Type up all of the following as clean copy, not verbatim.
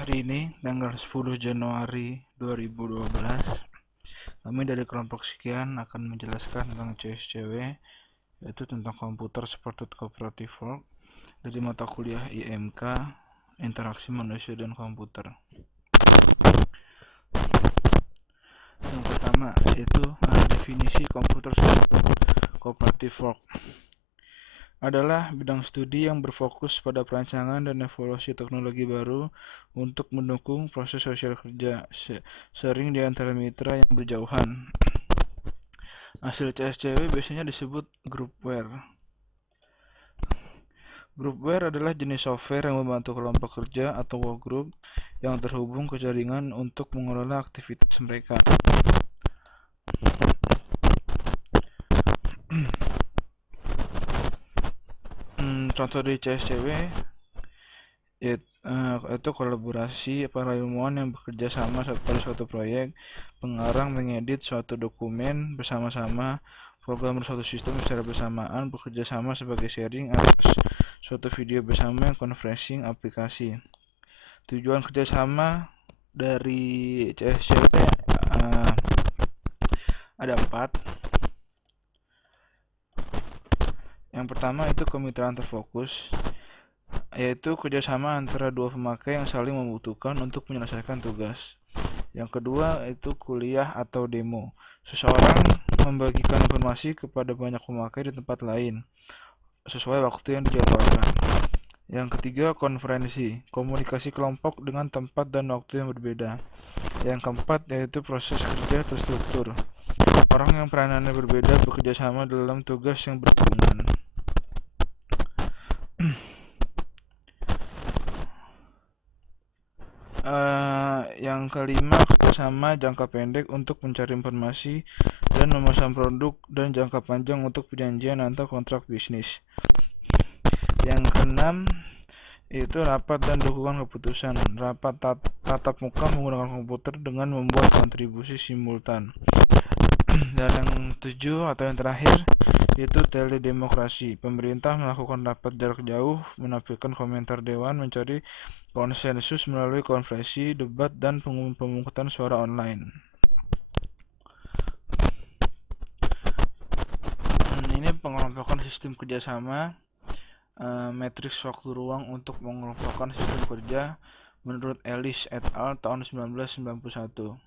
Hari ini tanggal 10 Januari 2012, kami dari kelompok sekian akan menjelaskan tentang CSCW, yaitu tentang komputer supported cooperative work dari mata kuliah IMK Interaksi Manusia dan Komputer. Yang pertama yaitu definisi komputer supported cooperative work adalah bidang studi yang berfokus pada perancangan dan evolusi teknologi baru untuk mendukung proses sosial kerja, sering di antara mitra yang berjauhan. Hasil CSCW biasanya disebut groupware. Groupware adalah jenis software yang membantu kelompok kerja atau workgroup yang terhubung ke jaringan untuk mengelola aktivitas mereka. Contoh dari CSCW yaitu kolaborasi para ilmuwan yang bekerja sama pada suatu proyek, pengarang mengedit suatu dokumen bersama-sama, programmer suatu sistem secara bersamaan, bekerja sama sebagai sharing atas suatu video bersama, conferencing aplikasi. Tujuan kerjasama dari CSCW ada 4. Yang pertama itu kemitraan terfokus, yaitu kerjasama antara dua pemakai yang saling membutuhkan untuk menyelesaikan tugas. Yang kedua itu kuliah atau demo. Seseorang membagikan informasi kepada banyak pemakai di tempat lain sesuai waktu yang dijadwalkan. Yang ketiga konferensi, komunikasi kelompok dengan tempat dan waktu yang berbeda. Yang keempat yaitu proses kerja terstruktur. Orang yang peranannya berbeda bekerja sama dalam tugas yang berhubungan. Yang kelima kerjasama jangka pendek untuk mencari informasi dan memesan produk, dan jangka panjang untuk perjanjian atau kontrak bisnis. Yang keenam itu rapat dan dukungan keputusan. Rapat tatap muka menggunakan komputer dengan membuat kontribusi simultan. Dan yang 7 atau yang terakhir yaitu teledemokrasi. Pemerintah melakukan rapat jarak jauh, menampilkan komentar dewan, mencari konsensus melalui konferensi, debat, dan pemungutan suara online. Ini pengelompokan sistem kerjasama, matriks waktu ruang untuk mengelompokkan sistem kerja menurut Ellis et al. Tahun 1991.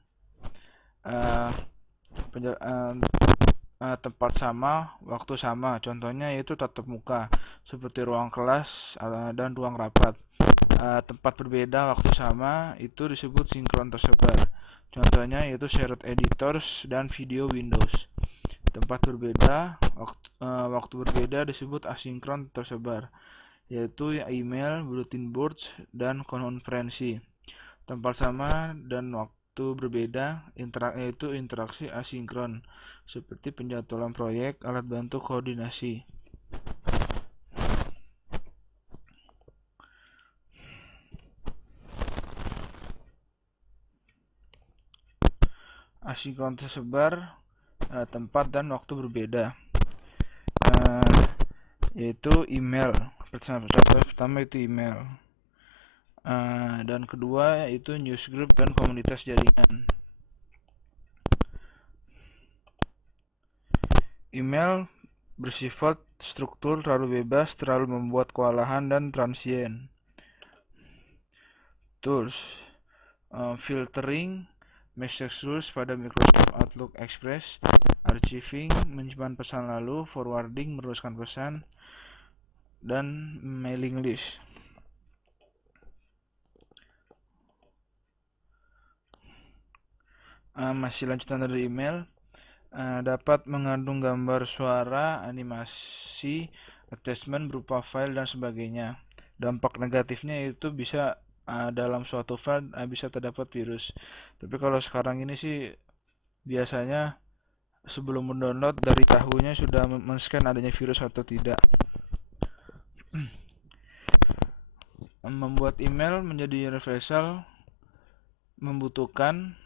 Tempat sama, waktu sama. Contohnya yaitu tatap muka, seperti ruang kelas dan ruang rapat. Tempat berbeda, waktu sama, itu disebut sinkron tersebar. Contohnya yaitu shared editors dan video Windows. Tempat berbeda, waktu berbeda disebut asinkron tersebar, yaitu email, bulletin boards, dan konferensi. Tempat sama dan waktu berbeda yaitu interaksi asinkron, seperti penjadwalan proyek, alat bantu koordinasi. Asinkron tersebar, tempat dan waktu berbeda, yaitu email. Pertama itu email, dan kedua itu newsgroup dan komunitas jaringan. Email bersifat struktur, terlalu bebas, terlalu membuat kewalahan dan transien. Tools, filtering, message rules pada Microsoft Outlook Express, archiving, menyimpan pesan lalu, forwarding, meneruskan pesan, dan mailing list. Masih lanjutan dari email, dapat mengandung gambar, suara, animasi, attachment berupa file dan sebagainya. Dampak negatifnya itu bisa dalam suatu file bisa terdapat virus. Tapi kalau sekarang ini sih biasanya sebelum mendownload dari tahunya sudah men-scan adanya virus atau tidak. Membuat email menjadi universal membutuhkan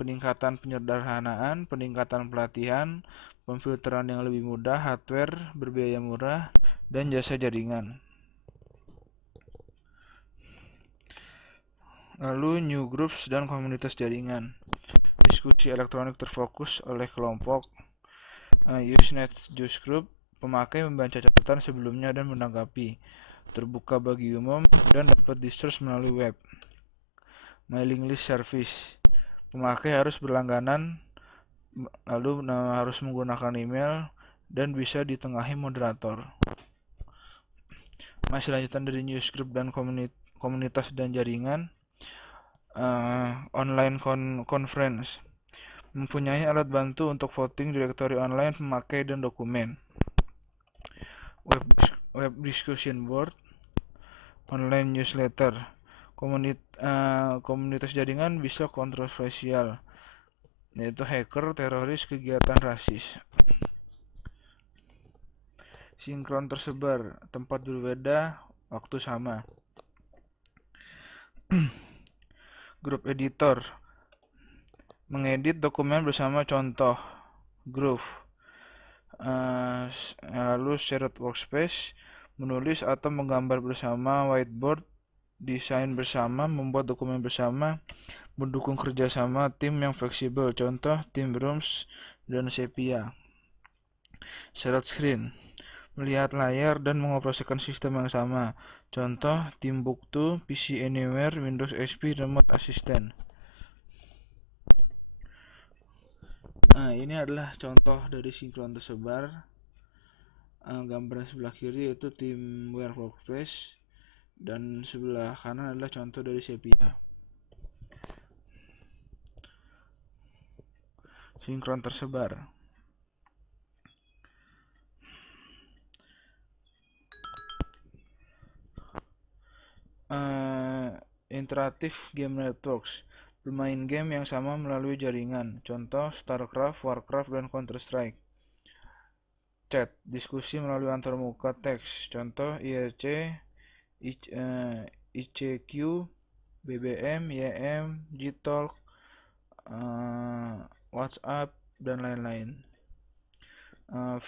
peningkatan penyederhanaan, peningkatan pelatihan, pemfilteran yang lebih mudah, hardware berbiaya murah, dan jasa jaringan. Lalu new groups dan komunitas jaringan. Diskusi elektronik terfokus oleh kelompok. Usenet Juice Group, pemakai membaca catatan sebelumnya dan menanggapi. Terbuka bagi umum dan dapat diakses melalui web. Mailing list service. Pemakai harus berlangganan, lalu harus menggunakan email dan bisa ditengahi moderator. Masih lanjutan dari newsgroup dan komunitas dan jaringan. Online conference. Mempunyai alat bantu untuk voting direktori online, pemakai, dan dokumen. Web discussion board. Online newsletter. Komunitas jaringan bisa kontroversial, yaitu hacker, teroris, kegiatan rasis. Sinkron tersebar, tempat berbeda, waktu sama. Grup editor, mengedit dokumen bersama contoh. Groove. Lalu shared workspace, menulis atau menggambar bersama. Whiteboard, desain bersama, membuat dokumen bersama, mendukung kerjasama tim yang fleksibel. Contoh Team Rooms dan Sepia. Shared screen, melihat layar dan mengoperasikan sistem yang sama. Contoh Timbuktu, PC Anywhere, Windows XP, Remote Assistant. Ini adalah contoh dari sinkron tersebar. Gambar sebelah kiri yaitu Teamwear Workspace dan sebelah kanan adalah contoh dari Sepia. Sinkron tersebar. Interactive Game Networks, bermain game yang sama melalui jaringan. Contoh StarCraft, Warcraft, dan Counter-Strike. Chat, diskusi melalui antarmuka teks. Contoh IRC, ICQ, BBM, YM, Gtalk, WhatsApp, dan lain-lain.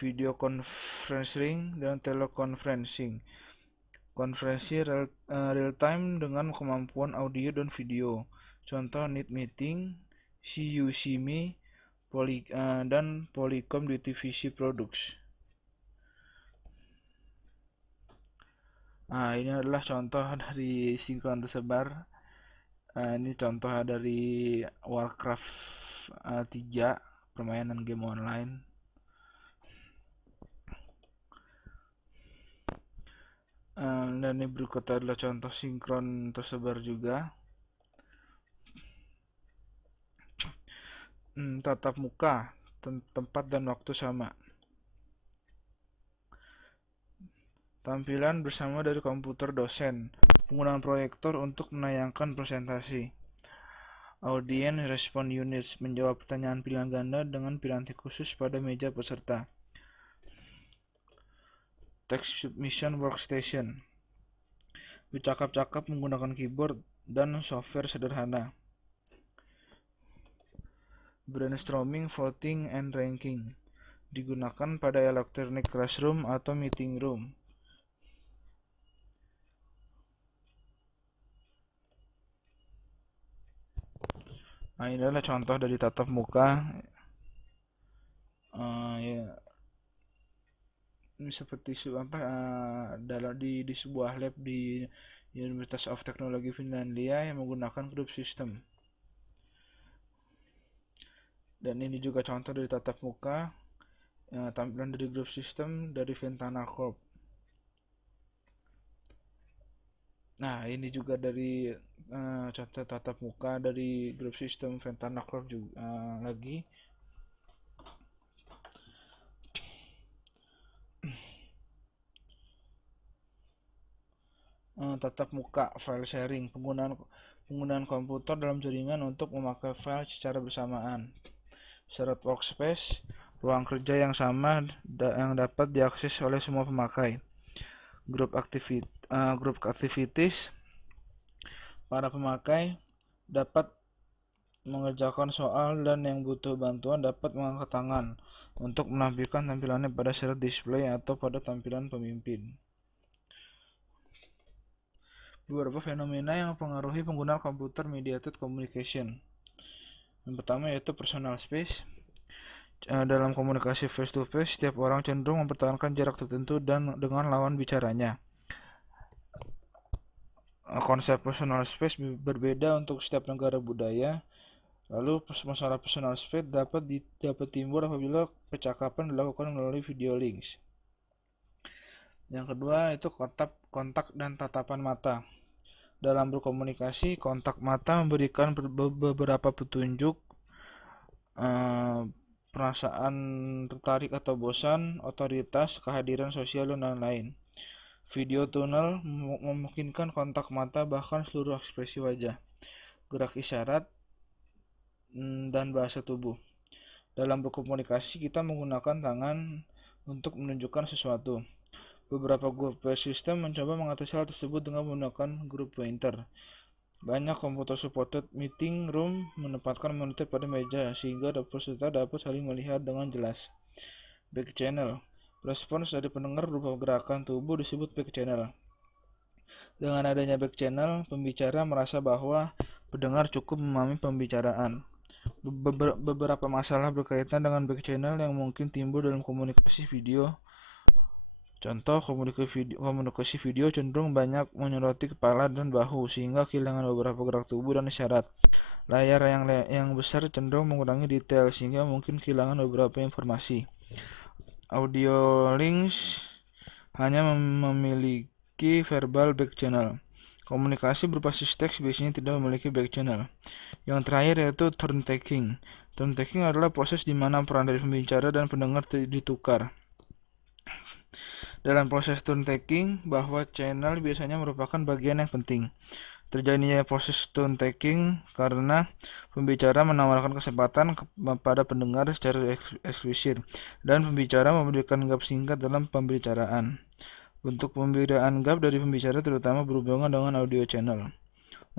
Video conferencing dan teleconferencing. Konferensi real-time dengan kemampuan audio dan video. Contoh Need Meeting, See You See Me, dan Polycom DTVC Products. Ini adalah contoh dari sinkron tersebar. Ini contoh dari Warcraft 3, permainan game online. Dan ini berikut adalah contoh sinkron tersebar juga. Tatap muka, tempat dan waktu sama. Tampilan bersama dari komputer dosen. Penggunaan proyektor untuk menayangkan presentasi. Audience Response Units, menjawab pertanyaan pilihan ganda dengan piranti khusus pada meja peserta. Text Submission Workstation, bercakap-cakap menggunakan keyboard dan software sederhana. Brainstorming, voting, and ranking, digunakan pada electronic classroom atau meeting room. Ini adalah contoh dari tatap muka. Ini seperti di sebuah lab di University of Technology Finlandia yang menggunakan group system. Dan ini juga contoh dari tatap muka, tampilan dari group system dari Ventana Corp. Ini juga dari contoh tatap muka dari group system Ventana Corp juga lagi. Tatap muka file sharing, penggunaan komputer dalam jaringan untuk memakai file secara bersamaan. Shared workspace, ruang kerja yang sama yang dapat diakses oleh semua pemakai. Group activities, para pemakai dapat mengerjakan soal dan yang butuh bantuan dapat mengangkat tangan untuk menampilkan tampilannya pada shared display atau pada tampilan pemimpin. Beberapa fenomena yang mempengaruhi penggunaan computer mediated communication. Yang pertama yaitu personal space. Dalam komunikasi face to face, setiap orang cenderung mempertahankan jarak tertentu dan dengan lawan bicaranya. Konsep personal space berbeda untuk setiap negara budaya. Lalu masalah personal space dapat timbul apabila percakapan dilakukan melalui video links. Yang kedua itu kontak dan tatapan mata. Dalam berkomunikasi, kontak mata memberikan beberapa petunjuk perasaan tertarik atau bosan, otoritas, kehadiran sosial, dan lain-lain. Video tunnel memungkinkan kontak mata bahkan seluruh ekspresi wajah, gerak isyarat, dan bahasa tubuh. Dalam berkomunikasi, kita menggunakan tangan untuk menunjukkan sesuatu. Beberapa grup sistem mencoba mengatasi hal tersebut dengan menggunakan grup pointer. Banyak komputer supported meeting room menempatkan monitor pada meja sehingga peserta dapat saling melihat dengan jelas. Back channel. Respons dari pendengar berupa gerakan tubuh disebut back channel. Dengan adanya back channel, pembicara merasa bahwa pendengar cukup memahami pembicaraan. Beberapa masalah berkaitan dengan back channel yang mungkin timbul dalam komunikasi video. Contoh, komunikasi video cenderung banyak menyoroti kepala dan bahu sehingga kehilangan beberapa gerak tubuh dan isyarat. Layar yang besar cenderung mengurangi detail sehingga mungkin kehilangan beberapa informasi. Audio links hanya memiliki verbal back channel. Komunikasi berbasis teks biasanya tidak memiliki back channel. Yang terakhir yaitu turn taking. Turn taking adalah proses di mana peran dari pembicara dan pendengar ditukar. Dalam proses turn taking, bahwa channel biasanya merupakan bagian yang penting. Terjadinya proses turn taking karena pembicara menawarkan kesempatan kepada pendengar secara eksplisit dan pembicara memberikan gap singkat dalam pembicaraan. Bentuk pemberian gap dari pembicara terutama berhubungan dengan audio channel.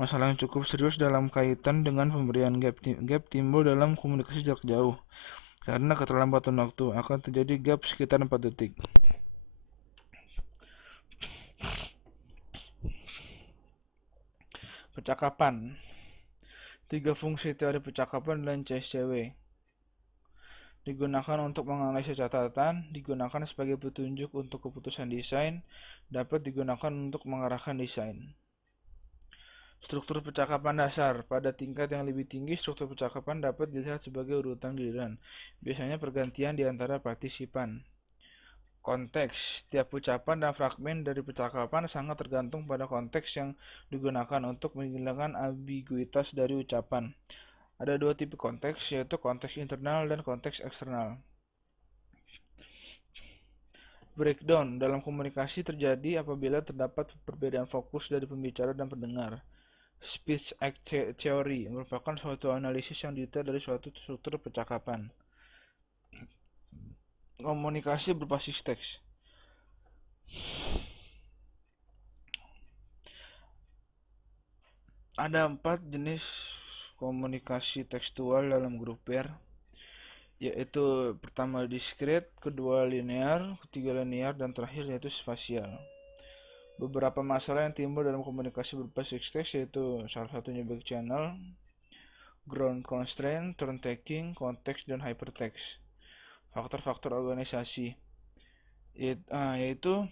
Masalah yang cukup serius dalam kaitan dengan pemberian gap timbul dalam komunikasi jarak jauh. Karena keterlambatan waktu akan terjadi gap sekitar 4 detik. Percakapan. 3 fungsi teori percakapan dan CSCW. Digunakan untuk menganalisis catatan, digunakan sebagai petunjuk untuk keputusan desain, dapat digunakan untuk mengarahkan desain. Struktur percakapan dasar. Pada tingkat yang lebih tinggi, struktur percakapan dapat dilihat sebagai urutan giliran, biasanya pergantian di antara partisipan. Konteks. Tiap ucapan dan fragmen dari percakapan sangat tergantung pada konteks yang digunakan untuk menghilangkan ambiguitas dari ucapan. Ada 2 tipe konteks, yaitu konteks internal dan konteks eksternal. Breakdown dalam komunikasi terjadi apabila terdapat perbedaan fokus dari pembicara dan pendengar. Speech act theory merupakan suatu analisis yang detail dari suatu struktur percakapan. Komunikasi berbasis teks. Ada 4 jenis komunikasi tekstual dalam grup pair, yaitu pertama diskret, kedua linear, ketiga linear, dan terakhir yaitu spasial. Beberapa masalah yang timbul dalam komunikasi berbasis teks yaitu salah satunya back channel, ground constraint, turn taking, konteks, dan hypertext. Faktor-faktor organisasi yaitu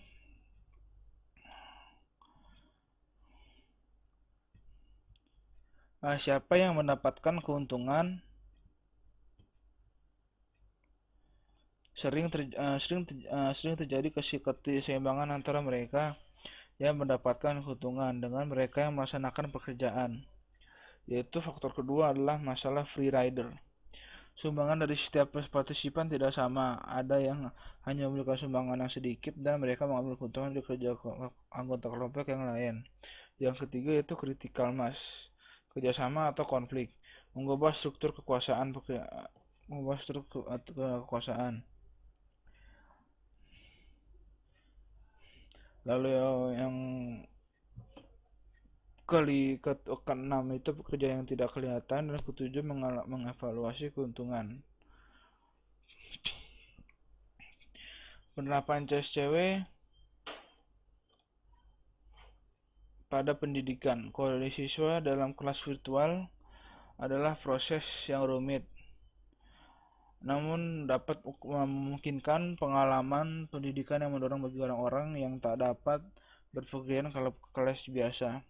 siapa yang mendapatkan keuntungan. Sering terjadi keseimbangan antara mereka yang mendapatkan keuntungan dengan mereka yang melaksanakan pekerjaan. Yaitu faktor kedua adalah masalah free rider. Sumbangan dari setiap partisipan tidak sama, ada yang hanya memberikan sumbangan yang sedikit dan mereka mengambil keuntungan dari kerja anggota kelompok yang lain. Yang ketiga yaitu critical mass, kerjasama atau konflik, mengubah struktur kekuasaan. Lalu yang keenam itu pekerja yang tidak kelihatan, dan ketujuh mengevaluasi keuntungan. Penerapan CSCW pada pendidikan. Koordinasi siswa dalam kelas virtual adalah proses yang rumit, namun dapat memungkinkan pengalaman pendidikan yang mendorong bagi orang-orang yang tak dapat berpergian kalau kelas biasa.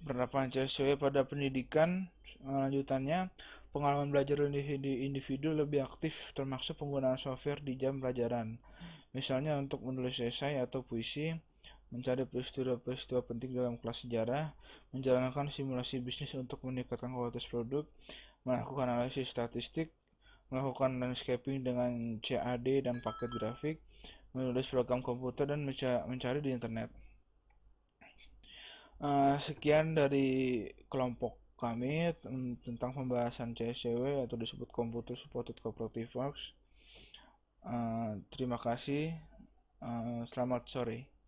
Penerapan CSW pada pendidikan lanjutannya, pengalaman belajar individu lebih aktif termasuk penggunaan software di jam pelajaran. Misalnya untuk menulis esai atau puisi, mencari peristiwa-peristiwa penting dalam kelas sejarah, menjalankan simulasi bisnis untuk meningkatkan kualitas produk, melakukan analisis statistik, melakukan landscaping dengan CAD dan paket grafik, menulis program komputer, dan mencari di internet. Sekian dari kelompok kami tentang pembahasan CSCW atau disebut Computer Supported Cooperative Works. Terima kasih. Selamat sore.